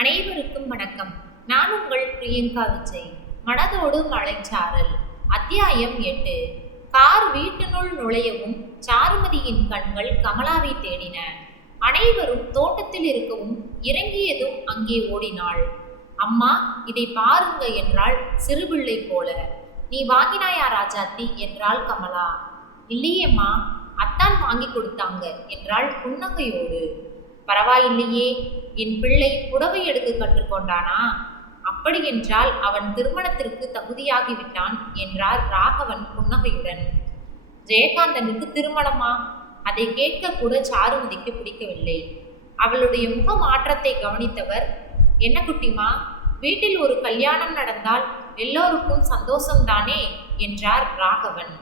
அனைவருக்கும் வணக்கம். நான் உங்கள் பிரியங்கா விஜய். மனதோடு மலைச்சாரல் அத்தியாயம் எட்டு. கார் வீட்டினுள் நுழையவும் சாருமதியின் கண்கள் கமலாவை தேடின. அனைவரும் தோட்டத்தில் இருக்கவும் இறங்கியதும் அங்கே ஓடினாள். அம்மா இதை பாருங்க என்றாள் சிறுபிள்ளை போல. நீ வாங்கினாயா ராஜாத்தி? என்றாள் கமலா. இல்லையம்மா அத்தான் வாங்கி கொடுத்தாங்க என்றாள் புன்னகையோடு. பரவாயில்லையே என் பிள்ளை புடவை எடுக்க கற்றுக்கொண்டானா? அப்படியென்றால் அவன் திருமணத்திற்கு தகுதியாகிவிட்டான் என்றார் ராகவன் புன்னகையுடன். ஜெயகாந்தனுக்கு திருமணமா? அதை கேட்க கூட சாருமதிக்கு பிடிக்கவில்லை. அவளுடைய முக மாற்றத்தை கவனித்தவர் என்ன குட்டிமா வீட்டில் ஒரு கல்யாணம் நடந்தால் எல்லோருக்கும் சந்தோஷம்தானே? என்றார் ராகவன்.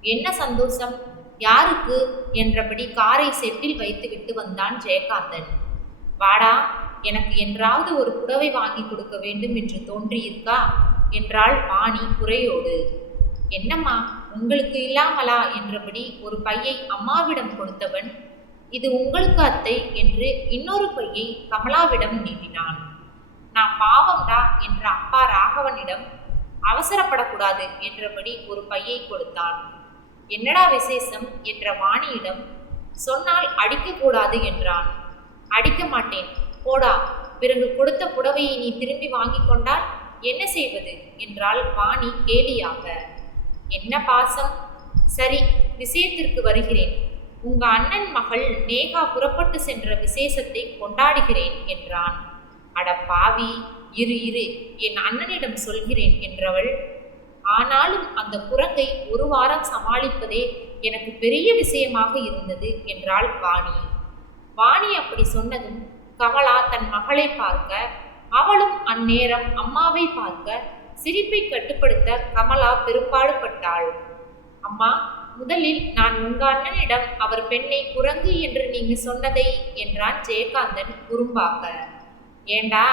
என்ன சந்தோஷம்? யாருக்கு? என்றபடி காரை செட்டில் வைத்துவிட்டு வந்தான் ஜெயகாந்தன். வாடா எனக்கு என்றாவது ஒரு புடவை வாங்கி கொடுக்க வேண்டும் என்று தோன்றியிருக்கா? என்றாள் வாணி குறையோடு. என்னம்மா உங்களுக்கு இல்லாமலா? என்றபடி ஒரு பையை அம்மாவிடம் கொடுத்தவன் இது உங்களுக்கு அத்தை என்று இன்னொரு பையை கமலாவிடம் நீட்டினான். நான் பாவம்டா என்ற அப்பா ராகவனிடம் அவசரப்படக்கூடாது என்றபடி ஒரு பையை கொடுத்தான். என்னடா விசேஷம் என்ற வாணியிடம் சொன்னால் அடிக்கக்கூடாது என்றான். அடிக்க மாட்டேன். போடா. பிறகு கொடுத்த புடவையை நீ திரும்பி வாங்கி கொண்டால் என்ன செய்வது? என்றாள் வாணி கேலியாக. என்ன பாசம்? சரி விஷயத்திற்கு வருகிறேன். உங்க அண்ணன் மகள் நேகா புறப்பட்டு சென்ற விசேஷத்தை கொண்டாடுகிறேன் என்றான். அட பாவி இரு இரு. என் அண்ணனிடம் சொல்கிறேன் என்றவள் ஆனாலும் அந்த குரங்கை ஒரு வாரம் சமாளிப்பதே எனக்கு பெரிய விஷயமாக இருந்தது என்றாள் வாணி. வாணி அப்படி சொன்னதும் கமலா தன் மகளை பார்க்க அவளும் அந்நேரம் அம்மாவை பார்க்க சிரிப்பை கட்டுப்படுத்த கமலா பெரும்பாடுபட்டாள் அம்மா முதலில் நான் உங்க அண்ணனிடம் அவர் பெண்ணை குரங்கு என்று நீங்க சொன்னதை என்றான் ஜெயகாந்தன் குறும்பாக. ஏண்டா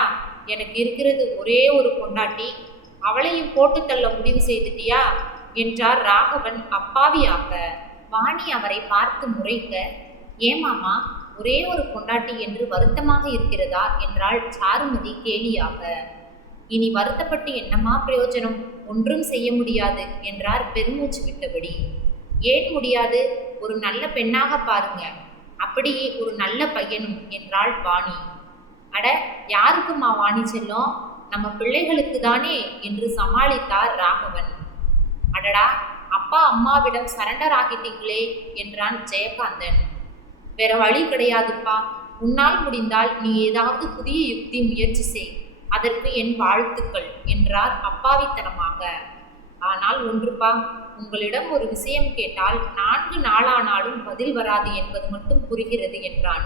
எனக்கு இருக்கிறது ஒரே ஒரு பொண்டாட்டி அவளையும் போட்டு தள்ள முடிவு செய்துட்டியா? என்றார் ராகவன் அப்பாவியாக. வாணி அவரை பார்த்து முறைக்க ஏமாமா ஒரே ஒரு பொண்டாட்டி என்று வருத்தமாக இருக்கிறதா? என்றாள் சாருமதி கேலியாக. இனி வருத்தப்பட்டு என்னமா பிரயோஜனம்? ஒன்றும் செய்ய முடியாது என்றார் பெருமூச்சு விட்டபடி. ஏன் முடியாது? ஒரு நல்ல பெண்ணாக பாருங்க. அப்படியே ஒரு நல்ல பையனும் என்றாள் வாணி. அட யாருக்குமா வாணி செல்லும்? நம்ம பிள்ளைகளுக்கு தானே என்று சமாளித்தார் ராகவன். அடடா அப்பா அம்மாவிடம் சரண்டர் ஆகிட்டீங்களே என்றான் ஜெயகாந்தன். வேற வழி கிடையாதுப்பா உன்னால் முடிந்தால் நீ ஏதாவது புதிய யுக்தி முயற்சி செய் அதற்கு என் வாழ்த்துக்கள் என்றார் அப்பாவித்தனமாக. ஆனால் ஒன்றுப்பா உங்களிடம் ஒரு விஷயம் கேட்டால் நான்கு நாளானாலும் பதில் வராது என்பது மட்டும் புரிகிறது என்றான்.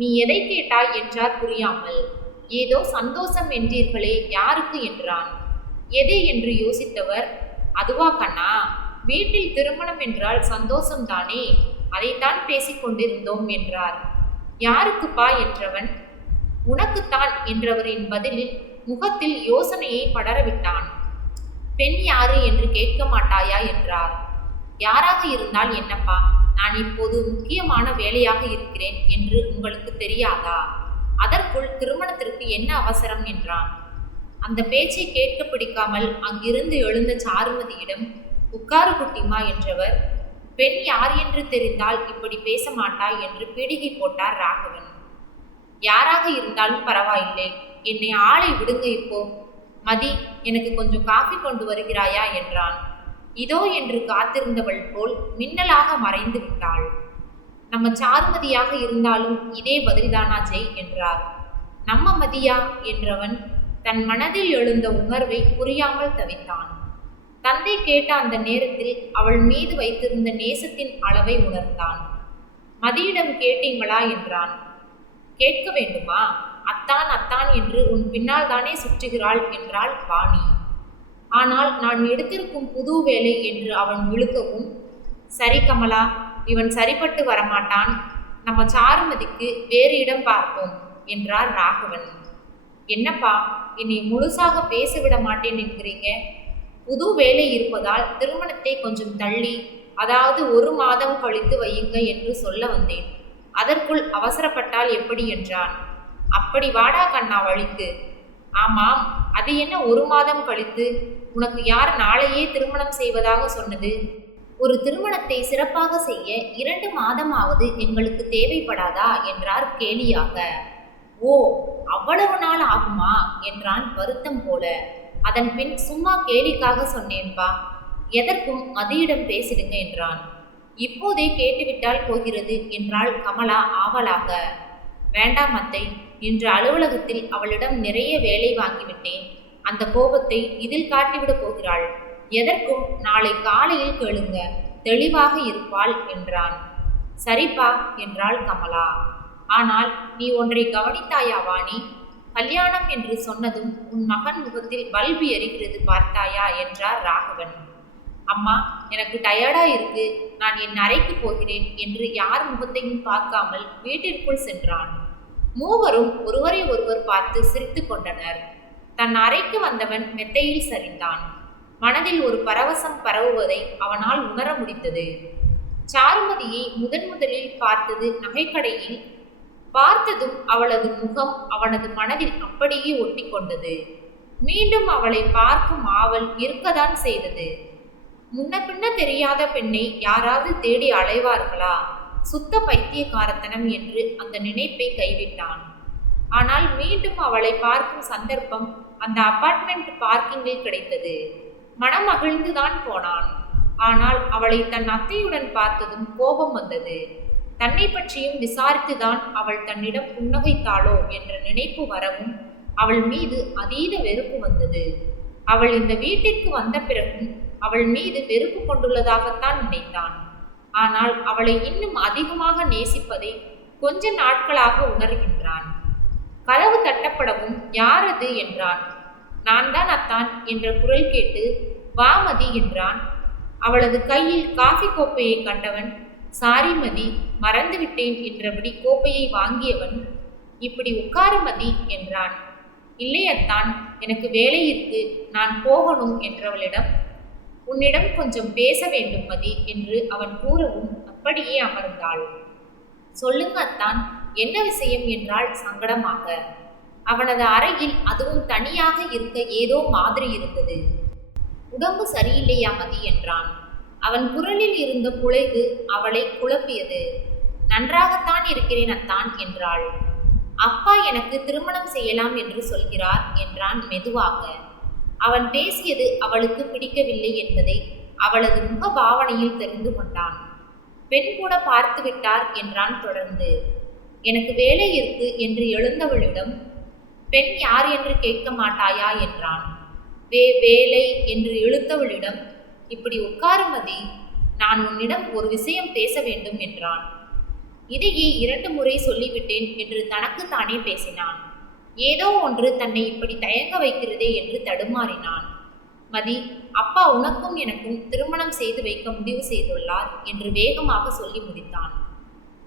நீ எதை கேட்டாய் என்றார் புரியாமல் ஏதோ சந்தோஷம் என்றீர்களே யாருக்கு என்றான். எது என்று யோசித்தவர் அதுவா கண்ணா வீட்டில் திருமணம் என்றால் சந்தோஷம்தானே அதைத்தான் பேசிக்கொண்டிருந்தோம் என்றார். யாருக்குப்பா என்றவன்? உனக்குத்தான் என்றவரின் பதிலில் முகத்தில் யோசனையை படரவிட்டான். பெண் யாரு என்று கேட்க மாட்டாயா என்றார். யாராக இருந்தால் என்னப்பா நான் இப்போது முக்கியமான வேலையாக இருக்கிறேன் என்று உங்களுக்கு தெரியாதா? அதற்குள் திருமணத்திற்கு என்ன அவசரம் என்றான். அந்த பேச்சை கேட்க பிடிக்காமல் அங்கிருந்து எழுந்த சாருமதியிடம் உட்காரு குட்டிமா என்றவர் பெண் யார் என்று தெரிந்தால் இப்படி பேச மாட்டாய் என்று பீடிகை போட்டார் ராகவன். யாராக இருந்தாலும் பரவாயில்லை என்னை ஆளை விடுங்க இப்போ. மதி எனக்கு கொஞ்சம் காஃபி கொண்டு வருகிறாயா? என்றான். இதோ என்று காத்திருந்தவள் போல் மின்னலாக மறைந்து விட்டாள். நம்ம சாருமதியாக இருந்தாலும் இதே பதில்தானா ஜெய் என்றார். நம்ம மதியா என்றவன் தன் மனதில் எழுந்த உணர்வை புரியாமல் தவித்தான். தந்தை கேட்ட அந்த நேரத்தில் அவள் மீது வைத்திருந்த நேசத்தின் அளவை உணர்ந்தான். மதியிடம் கேட்டீங்களா என்றான். கேட்க வேண்டுமா? அத்தான் அத்தான் என்று உன் பின்னால் தானே சுற்றுகிறாள் என்றாள் வாணி. ஆனால் நான் எடுத்திருக்கும் புது வேலை என்று அவன் விழுக்கவும் சரி கமலா இவன் சரிப்பட்டு வரமாட்டான். நம்ம சாருமதிக்கு வேறு இடம் பார்ப்போம் என்றார் ராகவன். என்னப்பா என்னை முழுசாக பேசவிட மாட்டேன் என்கிறீங்க? புது வேலை இருப்பதால் திருமணத்தை கொஞ்சம் தள்ளி அதாவது ஒரு மாதம் கழித்து வையுங்க என்று சொல்ல வந்தேன். அதற்குள் அவசரப்பட்டால் எப்படி என்றான். அப்படி வாடா கண்ணா வழிக்கு. ஆமாம் அது என்ன ஒரு மாதம் கழித்து? உனக்கு யார் நாளையே திருமணம் செய்வதாக சொன்னது? ஒரு திருமணத்தை சிறப்பாக செய்ய இரண்டு மாதமாவது எங்களுக்கு தேவைப்படாதா? என்றார் கேலியாக. ஓ அவ்வளவு நாள் ஆகுமா? என்றான் வருத்தம் போல. அதன் பின் சும்மா கேலிக்காக சொன்னேன்பா. எதற்கும் மதியிடம் பேசிடுங்க என்றான். இப்போதே கேட்டுவிட்டால் போகிறது என்றாள் கமலா ஆவலாக. வேண்டாம் அத்தை இன்று அலுவலகத்தில் அவளிடம் நிறைய வேலை வாங்கிவிட்டேன். அந்த கோபத்தை இதில் காட்டிவிடப் போகிறாள். எதற்கும் நாளை காலையில் கேளுங்க தெளிவாக இருப்பாள் என்றான். சரிப்பா என்றாள் கமலா. ஆனால் நீ ஒன்றை கவனித்தாயா வாணி? கல்யாணம் என்று சொன்னதும் உன் மகன் முகத்தில் பல்பு எரிகிறது பார்த்தாயா என்றார் ராகவன். அம்மா எனக்கு டயர்டா இருக்கு. நான் என் அறைக்கு போகிறேன் என்று யார் முகத்தையும் பார்க்காமல் வீட்டிற்குள் சென்றான். மூவரும் ஒருவரை ஒருவர் பார்த்து சிரித்து கொண்டனர். தன் அறைக்கு வந்தவன் மெத்தையில் சரிந்தான். மனதில் ஒரு பரவசம் பரவுவதை அவனால் உணர முடிந்தது. சாருமதியை முதன் முதலில் பார்த்தது நகைக்கடையில். பார்த்ததும் அவளது முகம் அவனது மனதில் அப்படியே ஒட்டிக்கொண்டது மீண்டும் அவளை பார்க்கும் ஆவல் இருக்கத்தான் செய்தது. முன்ன பின்ன தெரியாத பெண்ணை யாராவது தேடி அலைவார்களா? சுத்த பைத்தியக்காரத்தனம் என்று அந்த நினைப்பை கைவிட்டான். ஆனால் மீண்டும் அவளை பார்க்கும் சந்தர்ப்பம் அந்த அபார்ட்மெண்ட் பார்க்கிங்கில் கிடைத்தது. மனம் மகிழ்ந்துதான் போனான். ஆனால் அவளை தன் அத்தையுடன் பார்த்ததும் கோபம் வந்தது. தன்னை பற்றியும் விசாரித்துதான் அவள் தன்னிடம் புன்னகைத்தாளோ என்ற நினைப்பு வரவும் அவள் மீது அதீத வெறுப்பு வந்தது. அவள் இந்த வீட்டிற்கு வந்த பிறகும் அவள் மீது வெறுப்பு கொண்டுள்ளதாகத்தான் நினைத்தான். ஆனால் அவளை இன்னும் அதிகமாக நேசிப்பதை கொஞ்ச நாட்களாக உணர்கின்றான். கதவு தட்டப்படவும் யாரது என்றான். நான் தான் அத்தான் என்ற குரல் கேட்டு வாமதி என்றான். அவளது கையில் காஃபி கோப்பையை கண்டவன் சாரி மதி மறந்துவிட்டேன் என்றபடி கோப்பையை வாங்கியவன் இப்படி உட்காருமதி என்றான். இல்லையத்தான் எனக்கு வேலை இருக்கு நான் போகணும் என்றவளிடம் உன்னிடம் கொஞ்சம் பேச வேண்டும் மதி என்று அவன் கூறவும் அப்படியே அமர்ந்தாள். சொல்லுங்க அத்தான் என்ன விஷயம்? என்றால் சங்கடமாக. அவனது அறையில் அதுவும் தனியாக இருக்க ஏதோ மாதிரி இருந்தது. உடம்பு சரியில்லையா மதி என்றான். அவன் குரலில் இருந்த குலைவு அவளை குழப்பியது. நன்றாகத்தான் இருக்கிறேன் அத்தான் என்றாள். அப்பா எனக்கு திருமணம் செய்யலாம் என்று சொல்கிறார் என்றான் மெதுவாக. அவன் பேசியது அவளுக்கு பிடிக்கவில்லை என்பதை அவளது முக பாவனையில் தெரிந்து கொண்டான். பெண் கூட பார்த்து விட்டார் என்றான் தொடர்ந்து. எனக்கு வேலை இருக்கு என்று எழுந்தவளிடம் பெண் யார் என்று கேட்க மாட்டாயா என்றான். வே வேலை என்று இழுத்தவளிடம் இப்படி உட்காருமதி நான் உன்னிடம் ஒரு விஷயம் பேச வேண்டும் என்றான். இதையே இரண்டு முறை சொல்லிவிட்டேன் என்று தனக்குத்தானே பேசினான். ஏதோ ஒன்று தன்னை இப்படி தயங்க வைக்கிறதே என்று தடுமாறினான். மதி அப்பா உனக்கும் எனக்கும் திருமணம் செய்து வைக்க முடிவு செய்துள்ளார் என்று வேகமாக சொல்லி முடித்தான்.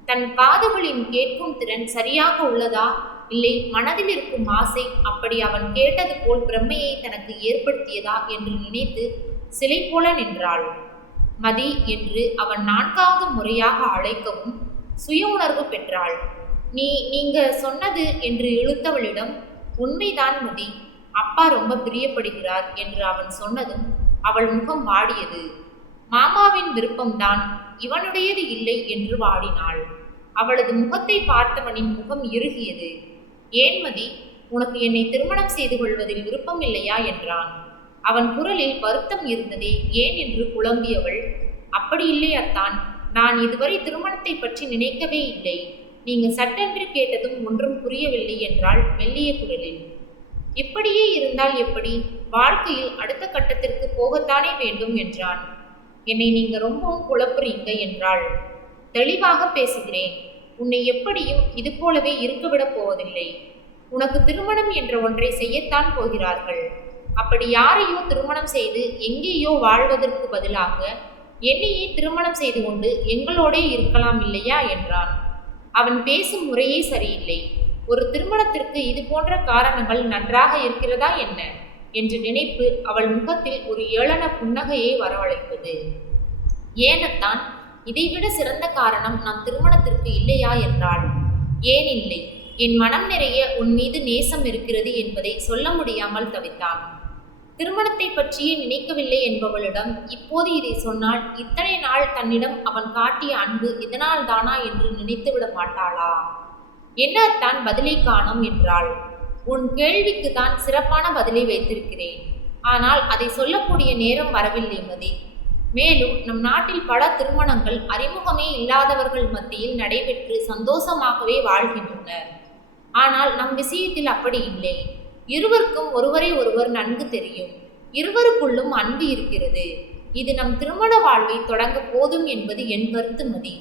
தன் காதுகளின் கேட்கும் திறன் சரியாக உள்ளதா இல்லை மனதில் இருக்கும் ஆசை அப்படி அவன் கேட்டது போல் பிரம்மையை தனக்கு ஏற்படுத்தியதா என்று நினைத்து சிலை போல நின்றாள். மதி என்று அவன் நான்காவது முறையாக அழைக்கவும் சுய உணர்வு பெற்றாள். நீ நீங்க சொன்னது என்று இழுத்தவளிடம் உண்மைதான் மதி அப்பா ரொம்ப பிரியப்படுகிறார் என்று அவன் சொன்னதும் அவள் முகம் வாடியது. மாமாவின் விருப்பம்தான் இவனுடையது இல்லை என்று வாடினாள். அவளது முகத்தை பார்த்தவனின் முகம் இறுகியது. ஏன்மதி உனக்கு என்னை திருமணம் செய்து கொள்வதில் விருப்பம் இல்லையா? என்றான். அவன் குரலில் வருத்தம் இருந்ததே. ஏன் என்று குழம்பியவள் அப்படி இல்லை அத்தான். நான் இதுவரை திருமணத்தை பற்றி நினைக்கவே இல்லை. நீங்க சட்டென்று கேட்டதும் ஒன்றும் புரியவில்லை என்றாள் மெல்லிய குரலில். இப்படியே இருந்தால் எப்படி? வாழ்க்கையில் அடுத்த கட்டத்திற்கு போகத்தானே வேண்டும் என்றான். என்னை நீங்க ரொம்பவும் குழப்புறீங்க என்றாள். தெளிவாக பேசுகிறேன். உன்னை எப்படியும் இது போலவே இருக்கவிடப் போவதில்லை. உனக்கு திருமணம் என்ற ஒன்றை செய்யத்தான் போகிறார்கள். அப்படி யாரையோ திருமணம் செய்து எங்கேயோ வாழ்வதற்கு பதிலாக என்னையே திருமணம் செய்து கொண்டு எங்களோடே இருக்கலாம் இல்லையா? என்றான். அவன் பேசும் முறையே சரியில்லை. ஒரு திருமணத்திற்கு இது போன்ற காரணங்கள் நன்றாக இருக்கிறதா என்ன? என்ற நினைப்பு அவள் முகத்தில் ஒரு ஏளன புன்னகையை வரவழைத்தது. ஏனத்தான் இதைவிட சிறந்த காரணம் நம் திருமணத்திற்கு இல்லையா என்றாள் ஏன் இல்லை என் மனம் நிறைய உன் மீது நேசம் இருக்கிறது என்பதை சொல்ல முடியாமல் தவித்தான். திருமணத்தை பற்றியே நினைக்கவில்லை என்பவளிடம் இப்போது இதை சொன்னால் இத்தனை நாள் தன்னிடம் அவன் காட்டிய அன்பு இதனால் தானா என்று நினைத்துவிட மாட்டாளா? என்னத்தான் பதிலை காணோம் என்றாள். உன் கேள்விக்கு தான் சிறப்பான பதிலை வைத்திருக்கிறேன். ஆனால் அதை சொல்லக்கூடிய நேரம் வரவில்லை மதி. மேலும் நம் நாட்டில் பல திருமணங்கள் அறிமுகமே இல்லாதவர்கள் மத்தியில் நடைபெற்று சந்தோஷமாகவே வாழ்கின்றனர் ஆனால் நம் விஷயத்தில் அப்படி இல்லை. இருவருக்கும் ஒருவரை ஒருவர் நன்கு தெரியும். இருவருக்குள்ளும் அன்பு இருக்கிறது. இது நம் திருமண வாழ்வை தொடங்க போதும் என்பது என் வருத்துமதி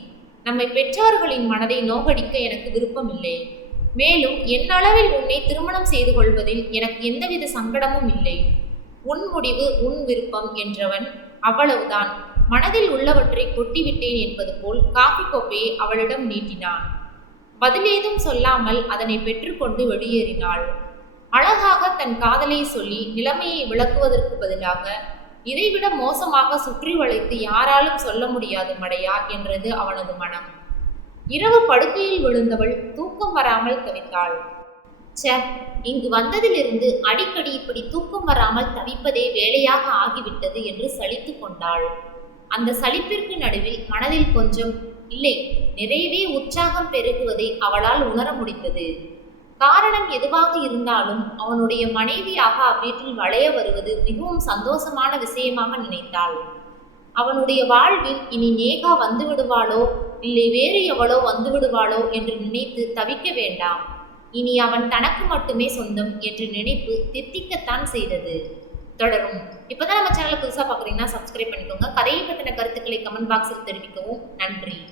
நம்மை பெற்றவர்களின் மனதை நோகடிக்க எனக்கு விருப்பமில்லை. மேலும் என் அளவில் உன்னை திருமணம் செய்து கொள்வதில் எனக்கு எந்தவித சங்கடமும் இல்லை. உன் முடிவு உன் விருப்பம் என்றவன் அவ்வளவுதான். மனதில் உள்ளவற்றை கொட்டிவிட்டேன் என்பது போல் காஃபி கோப்பையை அவளிடம் நீட்டினான். பதிலேதும் சொல்லாமல் அதனை பெற்றுக்கொண்டு வெளியேறினாள். அழகாக தன் காதலை சொல்லி நிலைமையை விளக்குவதற்கு பதிலாக இதைவிட மோசமாக சுற்றி வளைத்து யாராலும் சொல்ல முடியாது மடையா? என்றது அவனது மனம். இரவு படுக்கையில் விழுந்தவள் தூக்கம் வராமல் தவித்தாள். ச்சே இங்கு வந்ததிலிருந்து அடிக்கடி இப்படி தூக்கம் வராமல் தவிப்பதே வேலையாக ஆகிவிட்டது என்று சலித்து கொண்டாள். அந்த சலிப்பிற்கு நடுவில் மனதில் கொஞ்சம் இல்லை நிறையவே உற்சாகம் பெருகுவதை அவளால் உணர முடிந்தது. காரணம் எதுவாக இருந்தாலும் அவனுடைய மனைவியாக அவ்வீட்டில் வளைய வருவது மிகவும் சந்தோஷமான விஷயமாக நினைத்தாள். அவனுடைய வாழ்வில் இனி நேகா வந்து விடுவாளோ இல்லை வேறு எவளோ வந்து விடுவாளோ என்று நினைத்து தவிக்க வேண்டாம். இனி அவன் தனக்கு மட்டுமே சொந்தம் என்ற நினைப்பு தித்திக்கத்தான் செய்தது. தொடரும். இப்போதான் நம்ம சேனலை புதுசாக பார்க்குறீங்கன்னா சப்ஸ்கிரைப் பண்ணிக்கோங்க. கதையை பற்றின கருத்துக்களை கமெண்ட் பாக்ஸில் தெரிவிக்கவும். நன்றி.